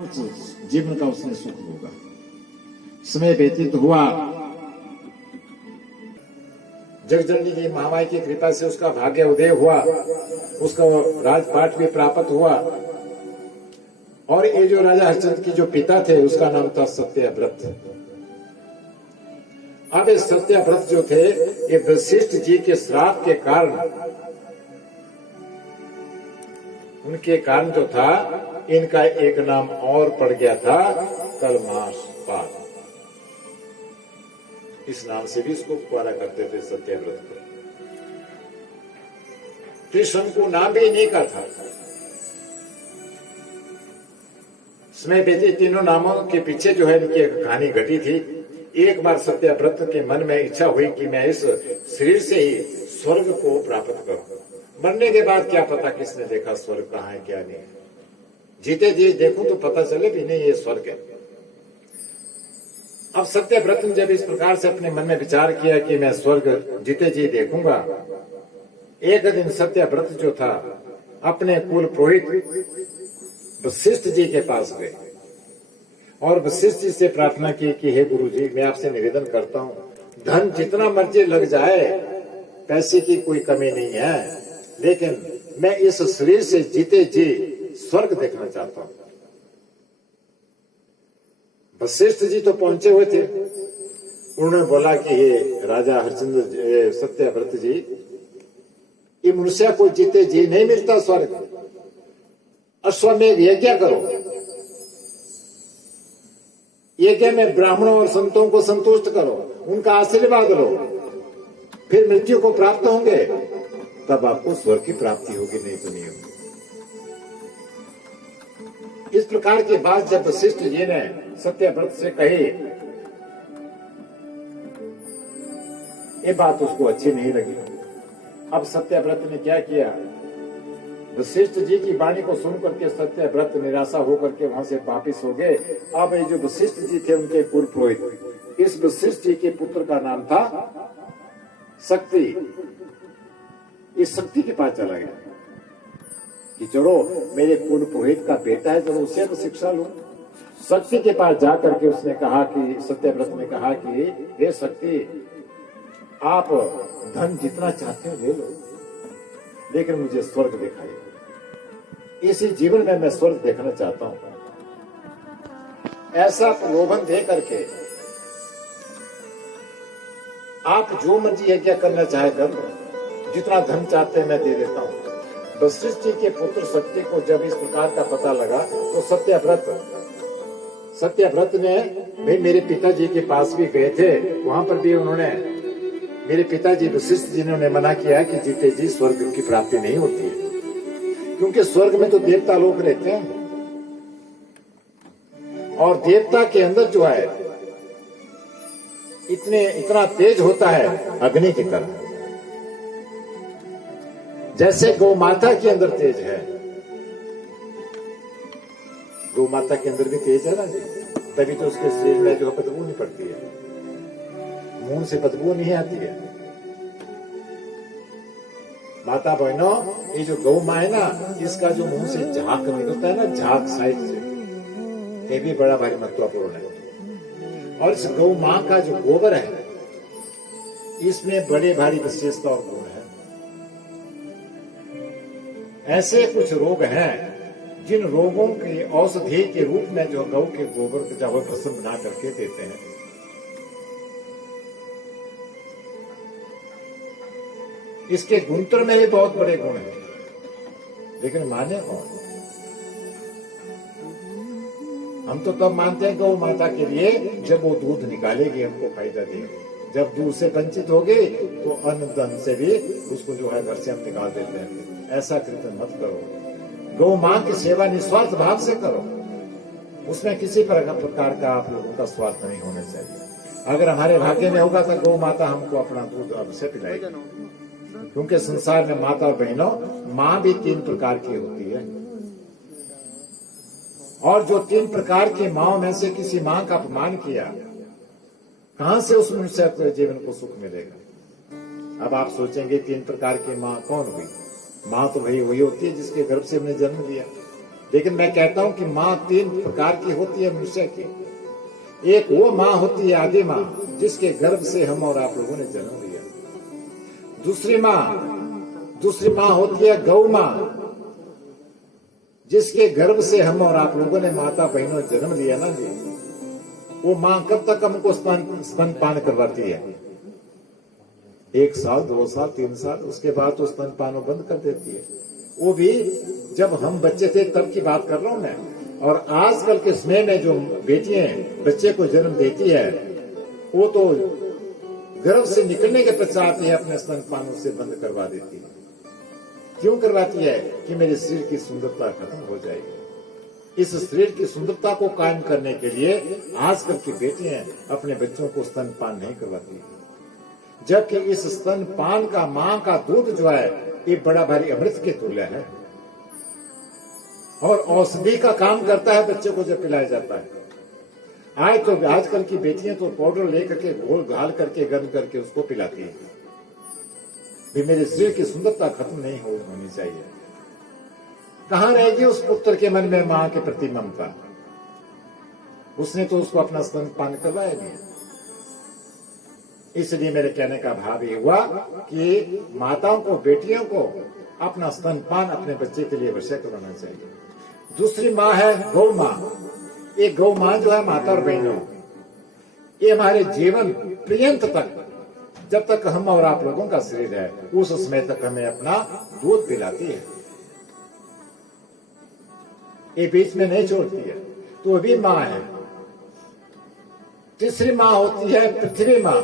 कुछ जीवन का उसने सुख होगा। समय व्यतीत हुआ, जगजननी की महामाई की कृपा से उसका भाग्य उदय हुआ, उसका राजपाट भी प्राप्त हुआ। और ये जो राजा हरिश्चंद्र की जो पिता थे उसका नाम था सत्यव्रत। अब ये सत्यव्रत जो थे ये वशिष्ठ जी के श्राप के कारण, उनके कारण जो था इनका एक नाम और पड़ गया था कलमासपाल। इस नाम से भी इसको पुकारा करते थे सत्यव्रत को। कृष्ण को नाम भी इन्हीं का था। समय व्यतीत तीनों नामों के पीछे जो है इनकी एक कहानी घटी थी। एक बार सत्यव्रत के मन में इच्छा हुई कि मैं इस शरीर से ही स्वर्ग को प्राप्त करूं। मरने के बाद क्या पता किसने देखा स्वर्ग कहाँ है क्या नहीं है। जीते जी देखूं तो पता चले भी नहीं ये स्वर्ग है। अब सत्यव्रत ने जब इस प्रकार से अपने मन में विचार किया कि मैं स्वर्ग जीते जी देखूंगा, एक दिन सत्यव्रत जो था अपने कुल पुरोहित वशिष्ठ जी के पास गए और वशिष्ठ जी से प्रार्थना की कि हे गुरु जी, मैं आपसे निवेदन करता हूं, धन जितना मर्जी लग जाए, पैसे की कोई कमी नहीं है, लेकिन मैं इस शरीर से जीते जी स्वर्ग देखना चाहता हूं। वशिष्ठ जी तो पहुंचे हुए थे। उन्होंने बोला कि ये राजा हरिश्चंद्र सत्यव्रत जी, ये मनुष्य को जीते जी नहीं मिलता स्वर्ग। अश्वमेध यज्ञ करो, यज्ञ में ब्राह्मणों और संतों को संतुष्ट करो, उनका आशीर्वाद लो, फिर मृत्यु को प्राप्त होंगे, तब आपको स्वर्ग की प्राप्ति होगी, नहीं तो नहीं होगी। इस प्रकार की बात जब वशिष्ठ जी ने सत्यव्रत से कही, ये बात उसको अच्छी नहीं लगी। अब सत्यव्रत ने क्या किया, वशिष्ठ जी की वाणी को सुन करके सत्यव्रत निराशा होकर के वहां से वापिस हो गए। अब ये जो वशिष्ठ जी थे उनके कुल पुरोहित, इस वशिष्ठ जी के पुत्र का नाम था शक्ति। इस शक्ति के पास चला गया कि चलो मेरे कुल पुरोहित का बेटा है, चलो उससे तो शिक्षा लो। शक्ति के पास जाकर के उसने कहा कि सत्यव्रत ने कहा कि हे शक्ति, आप धन जितना चाहते हो ले लो, लेकिन मुझे स्वर्ग दिखाइए। इसी जीवन में मैं स्वर्ग देखना चाहता हूं। ऐसा प्रलोभन दे करके आप जो मर्जी यज्ञ करना चाहे कर लो, जितना धन चाहते हैं मैं दे देता हूं। वशिष्ठ जी के पुत्र शक्ति को जब इस प्रकार का पता लगा तो सत्यव्रत ने भाई मेरे पिताजी के पास भी गए थे, वहां पर भी उन्होंने, मेरे पिताजी वशिष्ठ जी ने मना किया कि जीते जी स्वर्ग की प्राप्ति नहीं होती है, क्योंकि स्वर्ग में तो देवता लोग रहते हैं और देवता के अंदर जो है इतना तेज होता है अग्नि की तरह, जैसे गौ माता के अंदर तेज है। गौ माता के अंदर भी तेज है ना जी, तभी तो उसके शरीर में जो बदबू नहीं पड़ती है, मुंह से बदबू नहीं आती है। माता बहनों, ये जो गौ माँ है ना, इसका जो मुंह से झाग निकलता है ना, झाग साइड से, ये भी बड़ा भारी महत्वपूर्ण है। और इस गौ माँ का जो गोबर है, इसमें बड़े भारी विशेषता और गुण है। ऐसे कुछ रोग हैं जिन रोगों की औषधि के रूप में जो गौ के गोबर का जो भस्म बना करके देते हैं। इसके गुणतर में भी बहुत बड़े गुण हैं, लेकिन माने कौन? हम तो तब मानते हैं गौ माता के लिए जब वो दूध निकालेगी, हमको फायदा देगी। जब दूध से वंचित हो गई तो अन्न धन से भी उसको जो है घर से हम निकाल देते हैं। ऐसा कृत्य मत करो। गौ मां की सेवा निस्वार्थ भाव से करो, उसमें किसी प्रकार का आप लोगों का स्वार्थ नहीं होना चाहिए। अगर हमारे भाग्य में होगा तो गौ माता हमको अपना दूध अवश्य पिलाएगी, क्योंकि संसार में माता और बहनों, मां भी 3 प्रकार की होती है, और जो 3 प्रकार की माओ में से किसी मां का अपमान किया, कहां से उस मनुष्य के जीवन को सुख मिलेगा? अब आप सोचेंगे 3 प्रकार की मां कौन हुई? मां तो वही होती है जिसके गर्भ से हमने जन्म लिया। लेकिन मैं कहता हूं कि माँ 3 प्रकार की होती है मनुष्य की। एक वो माँ होती है आदि माँ, जिसके गर्भ से हम और आप लोगों ने जन्म लिया। दूसरी माँ होती है गौ माँ, जिसके गर्भ से हम और आप लोगों ने माता बहनों जन्म लिया ना जी। वो माँ कब तक हमको स्तनपान करवाती है? 1 साल, 2 साल, 3 साल, उसके बाद तो स्तनपान बंद कर देती है। वो भी जब हम बच्चे थे तब की बात कर रहा हूं मैं। और आजकल के समय में जो बेटियां बच्चे को जन्म देती है, वो तो गर्भ से निकलने के पश्चात ही अपने स्तनपान से बंद करवा देती है। क्यों करवाती है? कि मेरे शरीर की सुंदरता खत्म हो जाएगी। इस शरीर की सुंदरता को कायम करने के लिए आजकल की बेटियां अपने बच्चों को स्तनपान नहीं करवाती, जबकि इस स्तनपान का मां का दूध जो है ये बड़ा भारी अमृत के तुल्य है और औषधि का काम करता है बच्चे को जब पिलाया जाता है। आज तो आजकल की बेटियां तो पाउडर लेकर के घोल घाल करके गर्म करके उसको पिलाती है। भी मेरे शरीर की सुंदरता खत्म नहीं होनी चाहिए। कहां रहेगी उस पुत्र के मन में मां के प्रति ममता? उसने तो उसको अपना स्तनपान करवाया नहीं। इसलिए मेरे कहने का भाव ये हुआ कि माताओं को, बेटियों को अपना स्तनपान अपने बच्चे के लिए अवश्य करवाना चाहिए। दूसरी माँ है गौ माँ। ये गौ माँ जो है माता और बहनों, ये हमारे जीवन पर्यंत तक, जब तक हम और आप लोगों का शरीर है उस समय तक हमें अपना दूध पिलाती है, ये बीच में नहीं छोड़ती है, तो भी माँ है। तीसरी माँ होती है पृथ्वी माँ।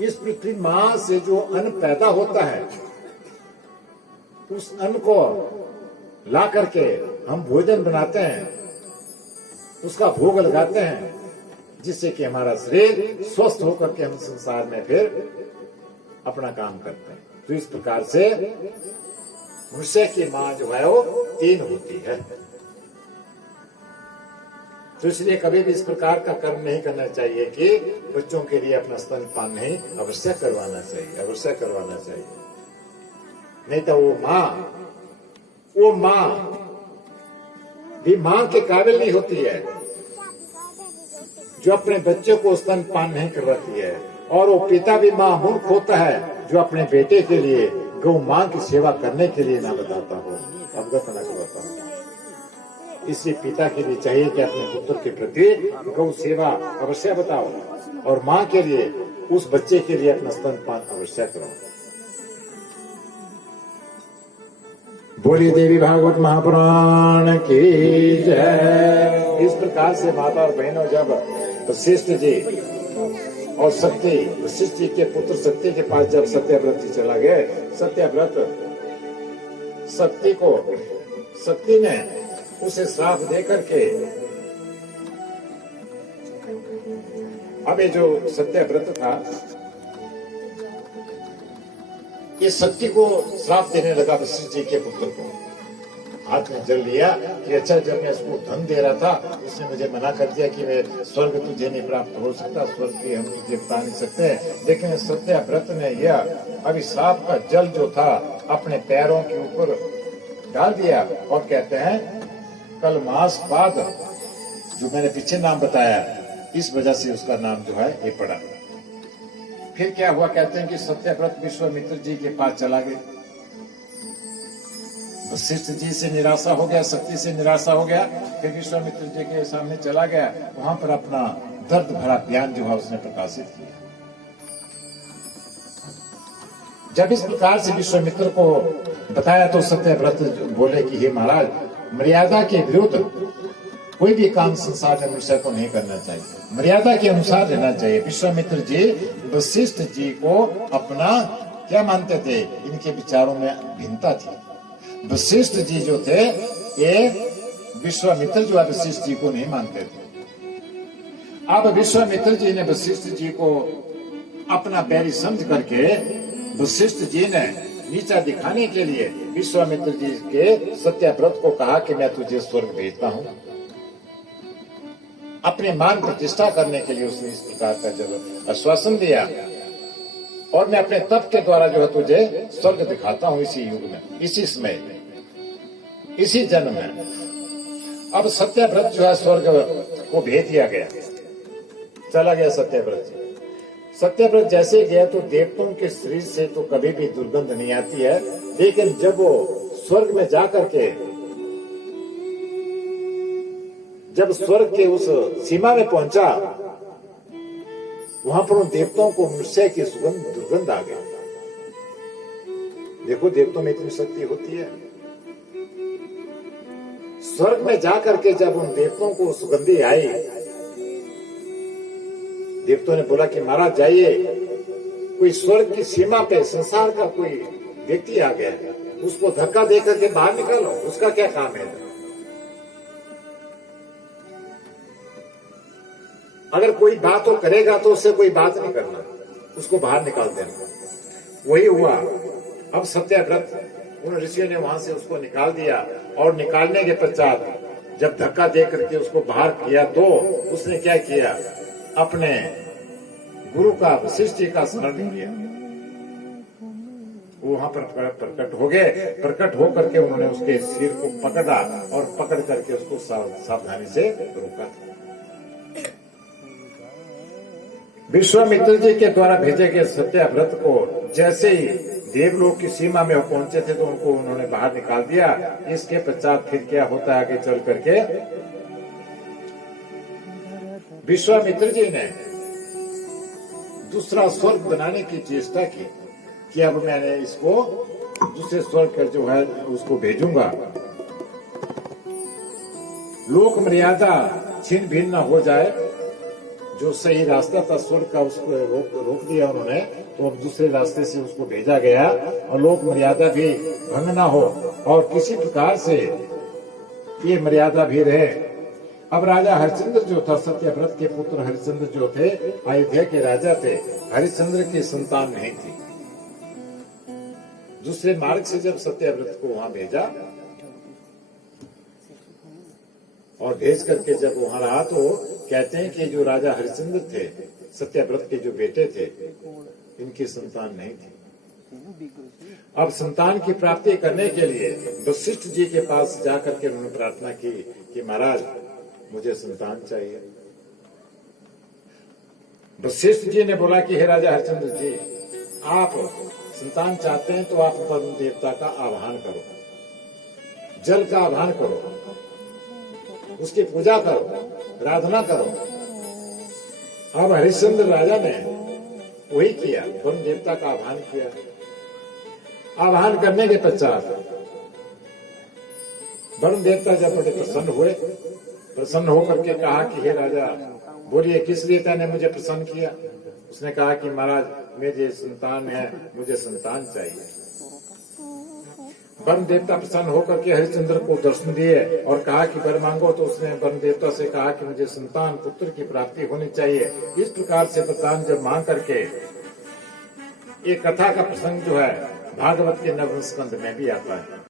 इस पृथ्वी माँ से जो अन्न पैदा होता है, उस अन्न को ला करके हम भोजन बनाते हैं, उसका भोग लगाते हैं, जिससे कि हमारा शरीर स्वस्थ होकर के हम संसार में फिर अपना काम करते हैं। तो इस प्रकार से मनुष्य की माँ जो है वो 3 होती है। तो इसलिए कभी भी इस प्रकार का कर्म नहीं करना चाहिए कि बच्चों के लिए अपना स्तनपान नहीं अवश्य करवाना चाहिए, अवश्य करवाना चाहिए। नहीं तो वो माँ भी माँ के काबिल नहीं होती है जो अपने बच्चे को स्तनपान नहीं करवाती है, और वो पिता भी माँ मूर्ख होता है जो अपने बेटे के लिए गौ माँ की सेवा करने के लिए ना बताता हो, अवगत न करवाता हो। इसलिए पिता के लिए चाहिए कि अपने पुत्र के प्रति गौ सेवा अवश्य बताओ, और माँ के लिए, उस बच्चे के लिए अपना स्तनपान अवश्य करो। बोली देवी भागवत महापुराण की जय। इस प्रकार से माता और बहनों जब वशिष्ठ जी और सत्य, वशिष्ठ जी के पुत्र सत्य के पास जब सत्यव्रत जी चला गए, सत्यव्रत सत्य ने उसे श्राप दे करके, अब ये जो सत्यव्रत था ये सत्य को श्राप देने लगा वशिष्ठ जी के पुत्र को। हाथ में जल लिया कि अच्छा, जब मैं इसको धन दे रहा था उसने मुझे मना कर दिया कि मैं स्वर्ग तुझे नहीं प्राप्त हो सकता, स्वर्ग की हम तुझे बता नहीं सकते, लेकिन सत्यव्रत ने यह अभिशाप का जल जो था अपने पैरों के ऊपर डाल दिया, और कहते हैं कल मास बाद, जो मैंने पीछे नाम बताया, इस वजह से उसका नाम जो है ये पड़ा। फिर क्या हुआ? कहते हैं कि सत्यव्रत विश्वामित्र जी के पास चला गया। वशिष्ठ जी से निराशा हो गया, सत्य से निराशा हो गया, फिर विश्वामित्र जी के सामने चला गया। वहां पर अपना दर्द भरा ज्ञान जो है उसने प्रकाशित किया। जब इस प्रकार से विश्वामित्र को बताया तो सत्यव्रत बोले कि हे महाराज, मर्यादा के विरुद्ध कोई भी काम संसार में मनुष्य को नहीं करना चाहिए, मर्यादा के अनुसार रहना चाहिए। विश्वामित्र जी वशिष्ठ जी को अपना क्या मानते थे? इनके विचारों में भिन्नता थी। वशिष्ठ जी जो थे ये विश्वामित्र जो है वशिष्ठ जी को नहीं मानते थे। अब विश्वामित्र जी ने वशिष्ठ जी को अपना बैरी समझ करके वशिष्ठ जी ने नीचा दिखाने के लिए विश्वामित्र जी के सत्यव्रत को कहा कि मैं तुझे स्वर्ग भेजता हूं। अपने मान प्रतिष्ठा करने के लिए उसने इस प्रकार का जब आश्वासन दिया, और मैं अपने तप के द्वारा जो है तुझे स्वर्ग दिखाता हूं इसी युग में, इसी समय। इसी जन्म में अब सत्यव्रत जो है स्वर्ग को भेज दिया गया, चला गया सत्यव्रत जी। सत्यव्रत जैसे गया तो देवताओं के शरीर से तो कभी भी दुर्गंध नहीं आती है, लेकिन जब वो स्वर्ग में जाकर के जब स्वर्ग के उस सीमा में पहुंचा, वहां पर उन देवताओं को मनुष्य की दुर्गंध आ गई। देखो देवताओं में इतनी शक्ति होती है। स्वर्ग में जाकर के जब उन देवताओं को सुगंधी आई, देवताओं ने बोला कि महाराज जाइए, कोई स्वर्ग की सीमा पे संसार का कोई व्यक्ति आ गया है, उसको धक्का देकर के बाहर निकालो, उसका क्या काम है। अगर कोई बात तो करेगा तो उससे कोई बात नहीं करना, उसको बाहर निकाल देना। वही हुआ। अब सत्यव्रत उन ऋषियों ने वहां से उसको निकाल दिया, और निकालने के पश्चात जब धक्का दे करके उसको बाहर किया तो उसने क्या किया, अपने गुरु का वशिष्ठ जी का स्मरण किया। वो वहां पर प्रकट हो गए। प्रकट होकर के उन्होंने उसके सिर को पकड़ा और पकड़ करके उसको सावधानी से रोका। विश्वामित्र जी के द्वारा भेजे गए सत्यव्रत को जैसे ही देवलोक की सीमा में वो पहुंचे थे तो उनको उन्होंने बाहर निकाल दिया। इसके पश्चात फिर क्या होता है आगे चल करके, विश्वामित्र जी ने दूसरा स्वर्ग बनाने की चेष्टा की कि अब मैंने इसको दूसरे स्वर्ग का जो है उसको भेजूंगा, लोक मर्यादा छिन्न भिन्न न हो जाए। जो सही रास्ता था स्वर्ग का उसको रोक दिया उन्होंने, तो अब दूसरे रास्ते से उसको भेजा गया और लोक मर्यादा भी भंग ना हो और किसी प्रकार से ये मर्यादा भी रहे। अब राजा हरिश्चंद्र जो था, सत्यव्रत के पुत्र हरिश्चंद्र जो थे, अयोध्या के राजा थे, हरिश्चंद्र की संतान नहीं थी। दूसरे मार्ग से जब सत्यव्रत को वहां भेजा और भेज करके जब वहां रहा, तो कहते हैं कि जो राजा हरिश्चंद्र थे, सत्यव्रत के जो बेटे थे, इनकी संतान नहीं थी। अब संतान की प्राप्ति करने के लिए वशिष्ठ जी के पास जाकर के उन्होंने प्रार्थना की कि महाराज मुझे संतान चाहिए। वशिष्ठ जी ने बोला कि हे राजा हरिश्चंद्र जी, आप संतान चाहते हैं तो आप वरुण देवता का आह्वान करो, जल का आह्वान करो, उसकी पूजा करो, आराधना करो। अब हरिश्चंद्र राजा ने वही किया, वरुण देवता का आह्वान किया। आह्वान करने के पश्चात वरुण देवता जब बड़े प्रसन्न हुए, प्रसन्न होकर के कहा कि हे राजा बोलिए किस लिए तैने मुझे प्रसन्न किया। उसने कहा कि महाराज मेरे संतान है, मुझे संतान चाहिए। वरुण देवता प्रसन्न होकर के हरिश्चंद्र को दर्शन दिए और कहा कि वर मांगो, तो उसने वरुण देवता से कहा कि मुझे संतान पुत्र की प्राप्ति होनी चाहिए। इस प्रकार से वरदान जब मांग करके, एक कथा का प्रसंग जो है भागवत के नवम स्कंद में भी आता है।